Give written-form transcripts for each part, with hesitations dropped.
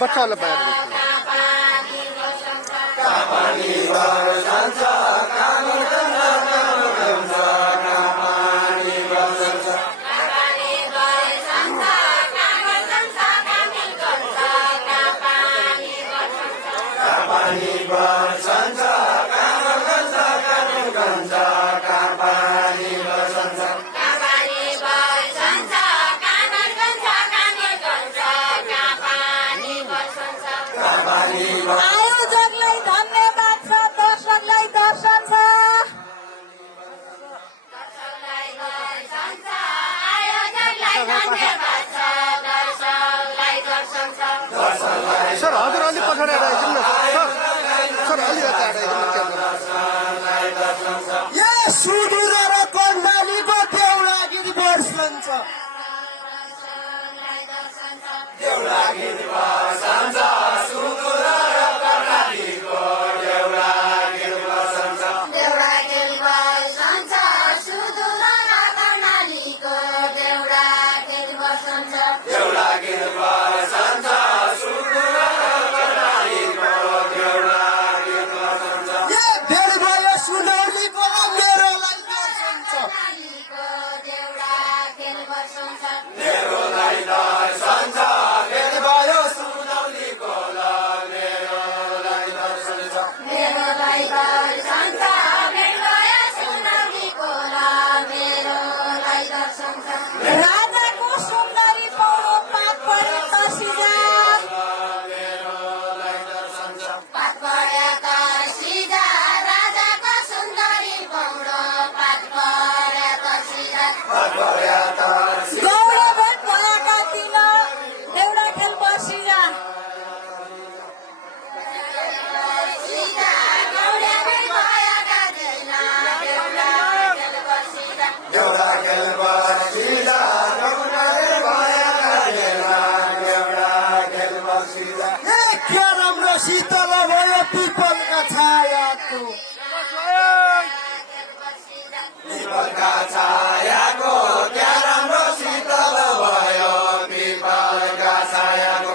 बच्चाहरूलाई बाहिर आयोजकलाई धन्यवाद छ, दर्शकलाई दर्शन छ। सर हजुर अलि पछाडि आइदिनु न सर अलि यता यो सुदूर र कर्णालीको देउलागिरी वर्षन छ। राजाको सुन्दरी पौडो पात परे तर्सिजा। गौरवभेट भएका दिन देउडा खेल बर्सिजा। क्या राम्रो शीतल भयो पिपलका छायाको। क्या राम्रो शीतल भयो पिपलका छायाको।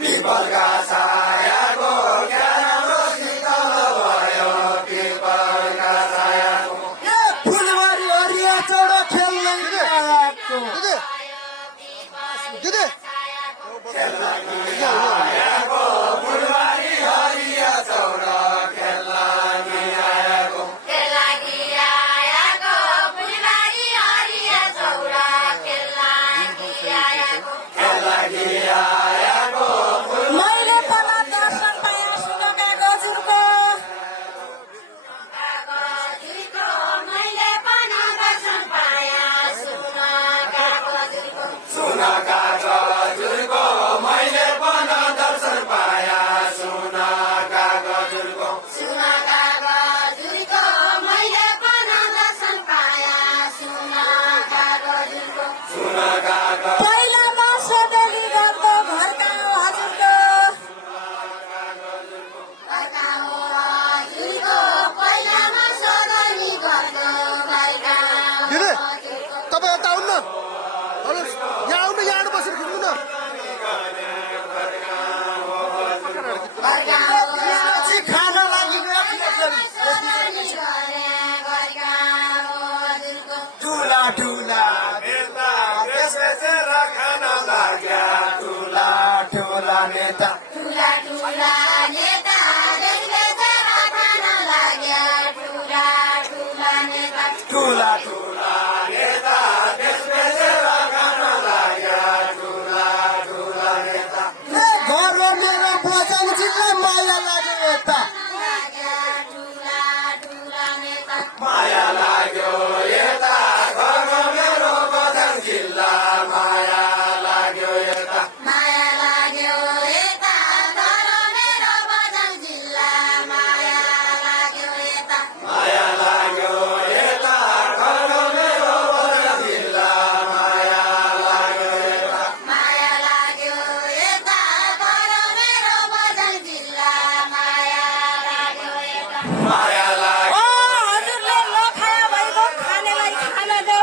पिपलका छायाको क्या राम्रो शीतल भयो पिपलका छायाको। फुलबारी हरिया चौडा खेल्दै आएको। दिदी फुलबारी हरिया चौडा खेल्ला नि आएको। मैले पला दर्शन पाया सुनका गजुरको। सुनका गजुरको मैले पन दर्शन पाया। सुनका गजुरको सुनका पहिला म सोधेली गर्दो घरका हजुरको। दिदी तपाईँ यता आउनु न। हेलो यहाँ आउनु यहाँ बसेर खिच्नु न। खाना लागि ठुला ठुला नेता त्यसै खाना लाग्या। ठुला ठुला नेता ठुला ठुला नेता त्यसै खाना लाग्या। ठुला ठुला नेता घर मेरो बजाङ जिल्ला माया लाग्यो यता। माया लाग्यो यता घरमा मेरो बजाङ जिल्ला। माया लाग्यो यता माया लाग्यो यता घरमा मेरो बजाङ जिल्ला। माया लाग्यो यता माया लाग्यो हजुरले नखाया भएको खानेलाई खाना देऊ।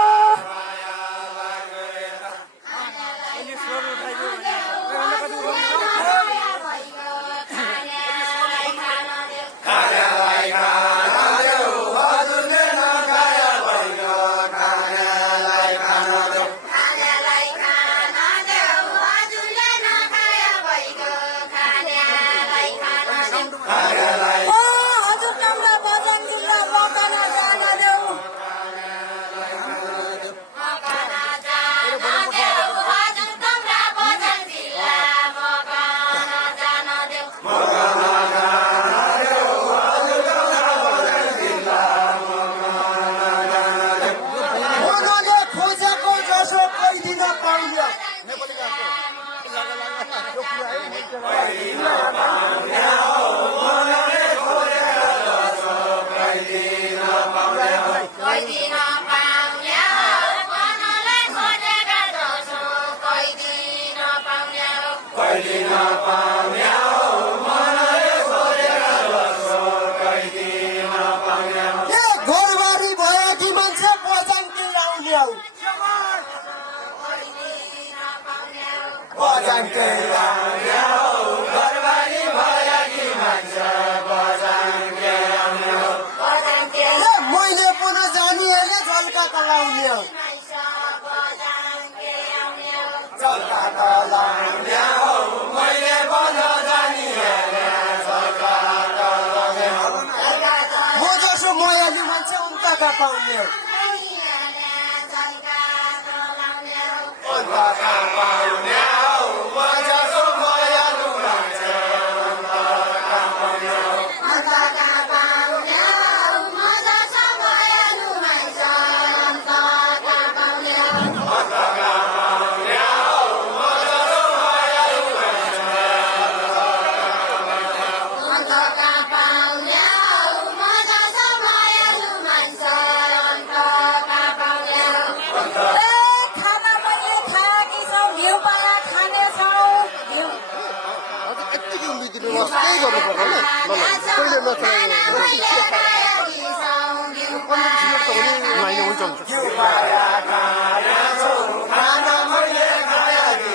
बजानकै घरबारी भयो कि मान्छ बजानकै आउने हो मैले पुनः जानिएले झल्का लाउने हो झल्का लाउने हो मैले बन्द जानिएले झल्का लाउने हो म जसो मयाली मान्छे उनका पाउने हो झल्का पाउने हो म जसो मयालु मान्छे झल्का पाउने हो खाना पनि खाएकी छौँ घिउ पाया खानेछौँ अझ यत्तिकै उम्रिदिनु बस केही गर्नु पर्दैन ल कहिले नखाने हुन्छ हुन्छ पाया खानेछौ खाना मैले खाएछु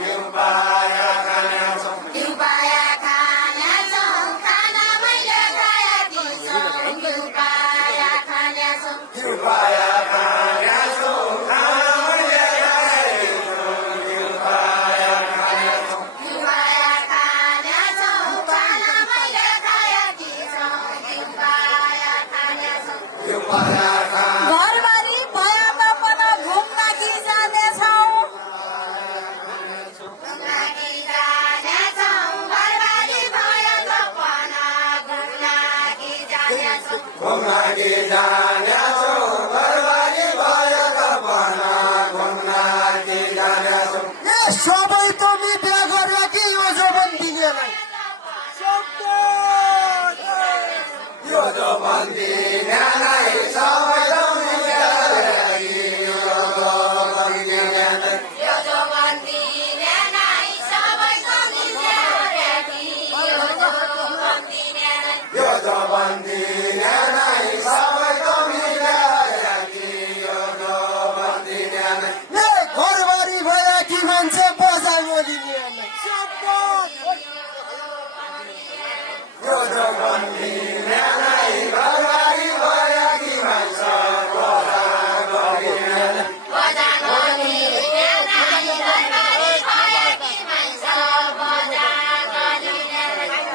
घिउ पाया खानेछौ घिउ पाया खानेछौ खाना मैले खाएछु घिउ पाया खानेछौ घिउ पाया घरबारी भएमा पनि घुम्न कि जानेछौँ घुम्नकी जानेछौ घरबारी भयो कपना घुम्नकी जानेछौ सबै तमी बिहा गरेर कि यो जोबन दिनेलाई यो जो बन्दिने नै सबै यो जो बन्दिने नै सबै घरबारी भए कि मान्छे बजारमा दिनेलाई यो जो बन्दिने नै घरबारी भयो कि मान्छ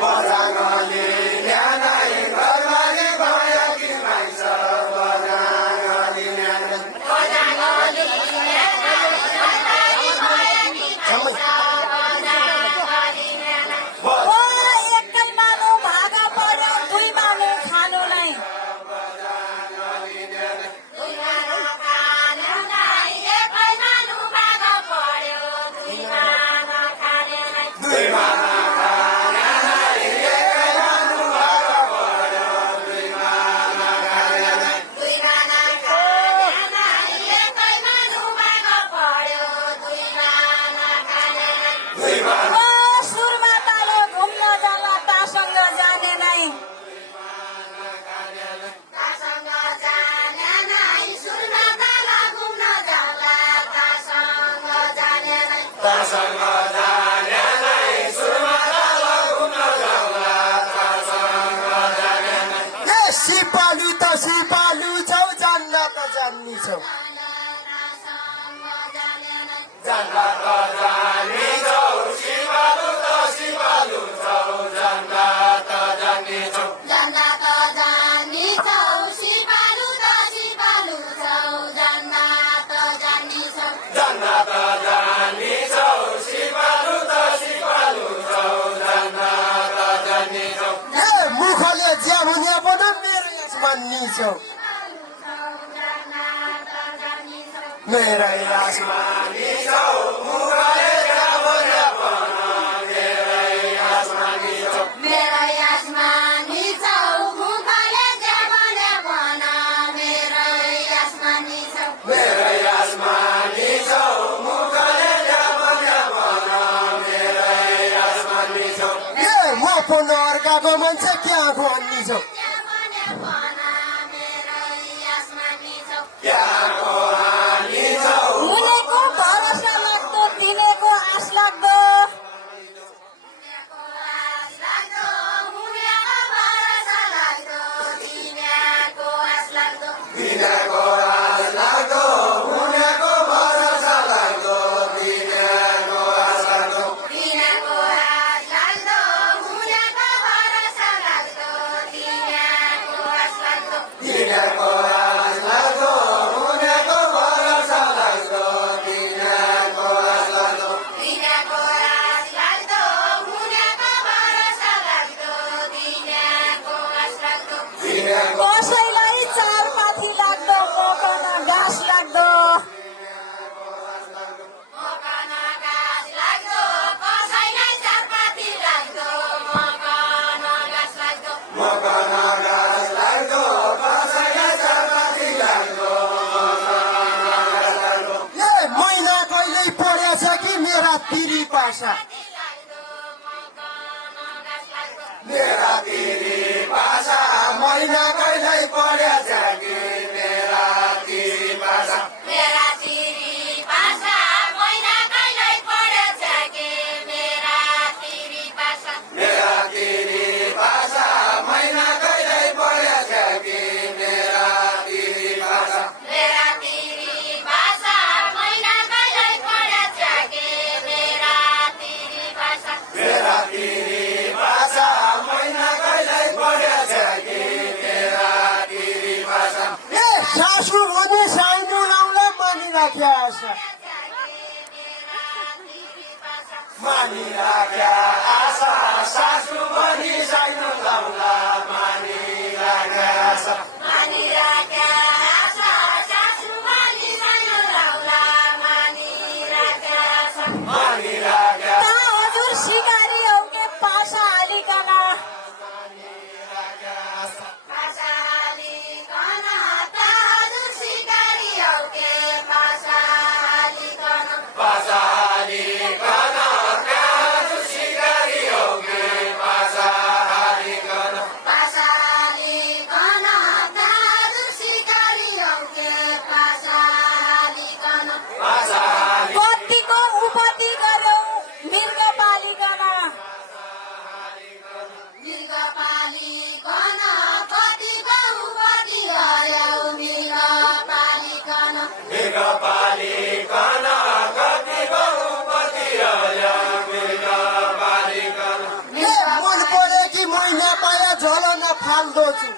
बजानलिने नै घरबारी भयो कि मान्छ बजानलिने ओ एकै मानु भागा पर्यो दुई मानु खानुलाई दुई माना खाने नै एकै मानु भाग पर्यो दुई माना खाने नै दुई माना ओ सुरमा तालो घुम्न जाला तासँग जाने नै तासँग जाने नै सुरमा तालो घुम्न जाउँला तासँग जाने नै सिपालु त सिपालु छौ जान्न त जान्नी छौ जान्दा त जानी छौ सिपालु त सिपालु छौ जान्दा त जानी छौ जान्दा त जानी छौ सिपालु त सिपालु छौ जान्दा त जानी छौ जान्दा त जानी छौ सिपालु त सिपालु छौ जान्दा त जानी छौ मुखले ज्याहुने पनि मेरो यसमान्नी छौ मेरै आसमानी छौ मुखले जाबोले पना मेरै आसमानी छौ मेरै आसमानी छौ मुखले जाबोले भन मेरै आसमानी छौ मेरै आसमानी छौ मुखले जाबोले पना मेरै आसमानी छौ म पनि अर्काको मान्छे क्या भन्नी छौ त्यहाँको हानी छौ मुनेको भरोसा लाग्दो दिनेको आश लाग्दो कसैलाई चारपाथी लाग्दो मकन घाँस लाग्दो ए महिना कहिल्यै परेछ कि मेरा तिरी पासा मेरा तिरी भाषा महिना कहिल्यै परेछ कि मेरा तिरी भाषा मेरा तिरी भाषा महिना कहिल्यै परेछ कि मेरा तिरी भाषा मेरा तिरी भाषा महिना कहिल्यै परेछ कि मेरा तिरी भाषा मेरा तिरी भाषा महिना कहिल्यै परेछ कि मेरा तिरी भाषा मेरा तिरी भाषा महिना कहिल्यै परेछ कि मेरा तिरी भाषा ए सासु भनी साइनो लाउला मानिराख्या आशा मानिराख्या आशा सासु भनी साइनो लाउला मानिराख्या आशा मानिराख्या आशा सासु भनी साइनो लाउला मानिराख्या आशा मानिराख्या ता हजुर सिकारी हौ के पासा हालिकन पासा हालिकन ता हजुर सिकारी हौ के पासा हालिकन पासाहारीकन काजु सिकारी हो गे पासाहारीकन पासा हालिकन ता हजुर सिकारी हौ के पासा हालिकन पासाहारी कतिको उपति गर्यौ मृग पालिकन मृग पालिकन कतिको उपति गर्यौ मृग पालिकन मृग पालिकन कतिको उपति हल्यो मृग पालिकन ए मन परे कि महिना पाया झलन फाल्दो छु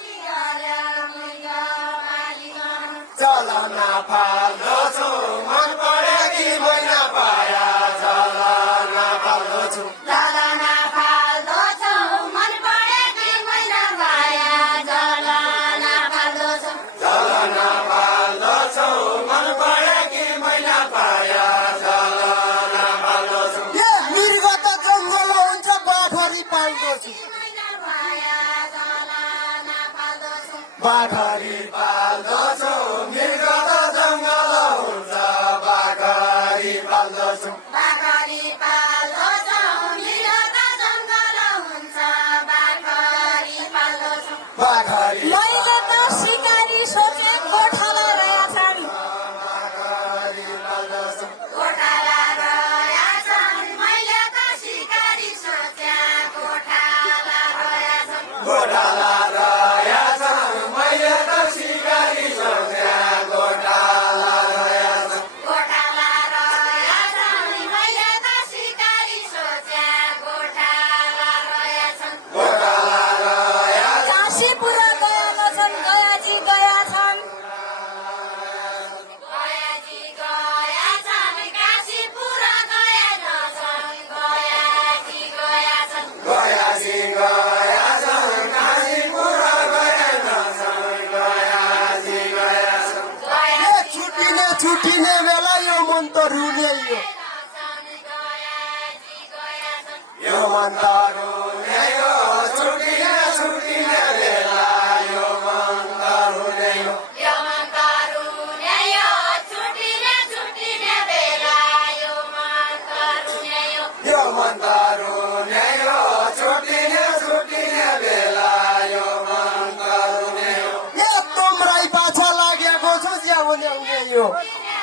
चलन फाल्दो छु मन परे कि महिना पाया चलन फाल्दो छु जलना फाल्दो छु मन परे कि महिना पाया जलना फाल्दो छु चलन फाल्दो छु मन परे कि महिना पाया चलन फाल्दो छु ए मृग त जङ्गल हुन्छ बाखरी पाल्दो छु महिना पाया जलना फाल्दो छु बाखरी पाल्दो छु मृग त जङ्गल हुन्छ बाखरी पाल्दो छु बाखरी पाल्दो छु मृग त जङ्गल हुन्छ बाखरी पाल्दो छु बाखरी मैले त सिकारी सोचे गोठाला रहेछन् गोठाला रहेछन् मैले त सिकारी सोचे गोठाला रहेछन् गोठाला रहेछन् मैले त सिकारी सोचे गोठाला रहेछन् गोठाला रहेछन् मैले त सिकारी सोचे गोठाला रहेछन् गोठाला रहेछन् काशीपुर गया नछन् गयाजी गया छन् गयाजी गया छन् काशीपुर गया नछन् गयाजी गया छन् गयाजी गयाछन् काशीपुर गएनछन् गयाजी गएछन् ए छुटिने छुटिने बेला यो मन त रुने यो गयाजी गया छन् यो मन त रुने हो छुटिने छुटिने बेला यो मन त रुने हो यो मन त रुने यो छुटिने छुटिने बेला यो मन त रुने यो यो मन त रुने हो छुटिने छुटिने बेला यो मन त रुने हो ए तम्राई पाछा लागेको छु ज्याउने हुने यो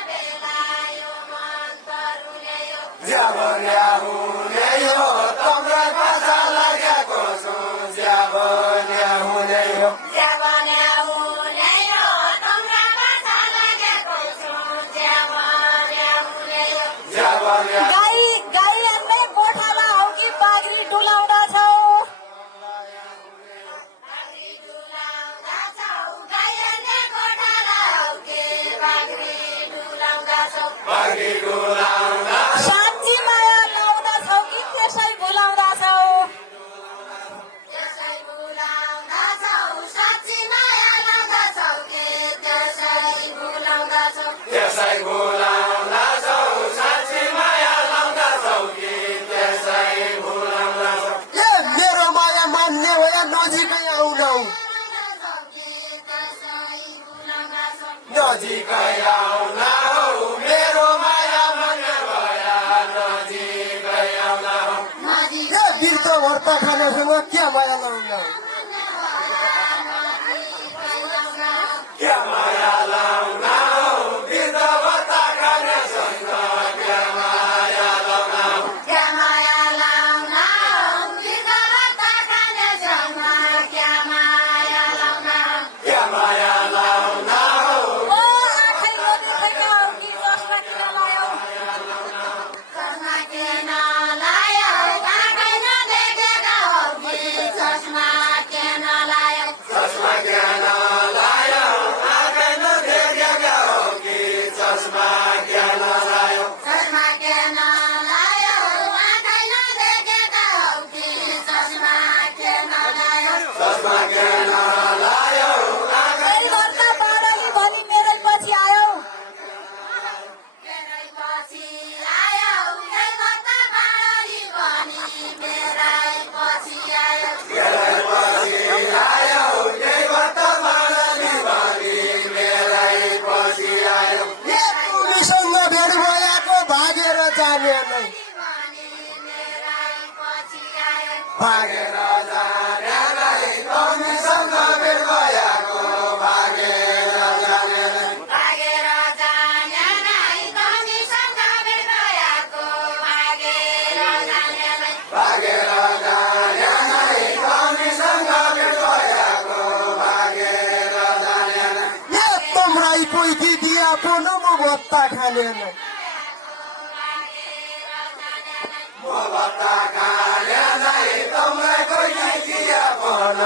बेला यो मन त रुने यो ज्याभन्या हुने हो तम्रा पाछा लागेको छु ज्याभन्या हुने हो ज्यावन्या हुने यो तम्रा पाछा लागेको छु ज्यावन्या हुने यो ज्याभन्या गाई गाई अन्नै गोठाला हौ कि बाग्री डुलाउँदा छौ बाग्री डुलाउँदा छौ गाई अन्नै गोठाला हौ कि बाग्री डुलाउँदा छौ बाघी डुलाउँदा साँच्ची माया लाउँदा छौ कि त्यसै भुलाउँदा छौ त्यसै भुलाउँदा छौ साँच्ची नजिकै आउन हौ मेरो माया मन भया नजिकै आउन हौ नजिक ए बिर्त भर्ता खानेसँग क्या माया लाउन क्या माया लाउन हौ वृद्ध भत्ता खानेसँग क्या माया लाउन हौ क्या माया लाउन वृद्ध भत्ता खानेसँग क्या माया लाउन क्या माया लाउन हौ ओ आँखै नदेखेका हौ कि चस्मा किन लायौ चस्मा किन लायौ आँखै नदेखेका हौ कि चस्मा किन लायौ चस्मा ज्ञान लायो आँखा नदेखेका हो कि चस्मा ज्ञान लायो चस्मा किन लायौ आँखै नदेखेका हौ कि चस्मा किन लायौ चस्मा ज्ञान लायो फेरि घरका बाह्रली भनी मेरै पछि आयौ मेरै पछि आयौ ए घरका बाह्रली भनी मेरै पछि आयौ आयो यही भत्ता मानवी भनी मेरै पछि आयो तिमीसँग भेट भएको भागेर जाने नै भनी मेरै पछि आयौ भागेर जाने नै तिमीसँग भेट भएको भागेर जाने नै भागेर जाने नै तिमीसँग भेट भएको भागेर जाने नै भागेर जाने नै तिमीसँग भेट भएको भागेर जाने नै ए तम्राई पोइती दिया पुनः म भत्ता खाने नै म भत्ता खाने नै तिमीलाई कोही दिया भन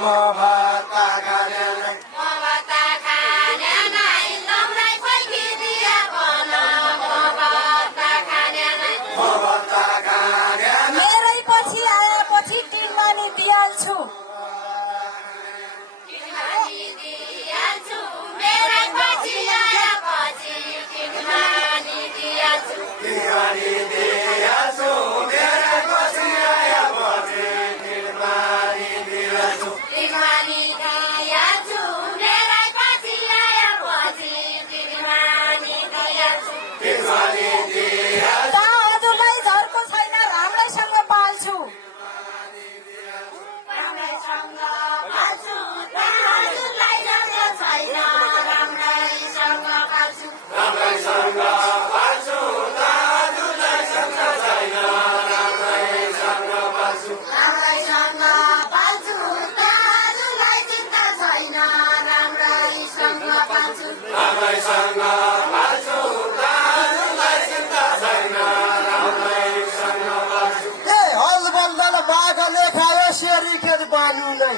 म भत्ता खाने नै भत्ता खाने नै तिमीलाई पैकी दिया भन म भत्ता खाने नै म भत्ता खाने नै मेरै पछि आएपछि टिनमा नि दिइहाल्छु मेरै पछि आएपछि टिनमा नि दिइहाल्छु तिहारी दियाछु मेरै पछि आएपछि तिहारी दियाछु टिनमा नि दिइहाल्छु मेरै पछि आएपछि टिनमा नि दिइहाल्छु तिहारी दियाछु ता हजुरलाई झर्को छैन राम्रैसँग पाल्छु राम्रैसँग पाल्छु ता हजुरलाई झर्को छैन राम्रैसँग पाल्छु राम्रैसँग पाल्छु दाजुलाई सँग छैन राम्रैसँग पाल्छु राम्रैसँग पाल्छु ता हजुरलाई चिन्ता छैन राम्रैसँग पाल्छु राम्रैसँग पाल्छु दाजुलाई चिन्ता छैन राम्रैसँग पाल्छु ए हल बल्दल बाघले खायो सेरी खेत बानु नै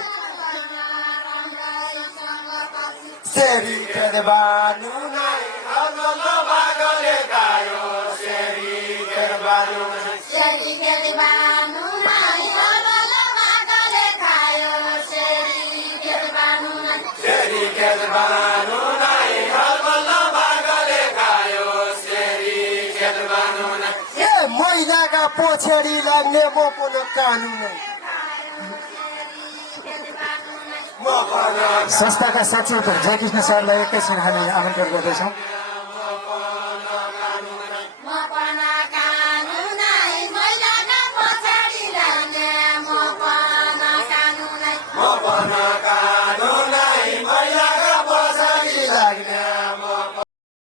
राम्रैसँग पाल्छु सेरी खेत बानु नै हल्लो बागले गायो सेरी गेरबानु सेरी खेत बानु नै हलबल बाघले खायो सेरी खेत बानु नै सेरी गेरबानु नै हल्लो बागले गायो सेरी गेरबानु नै ए मैनाका पोछेरीलाई नेमो पुनः कानु नै म भन संस्थाका सचिव जयकृष्ण सरलाई एकैछिन हामी आमन्त्रण गर्दैछौँ।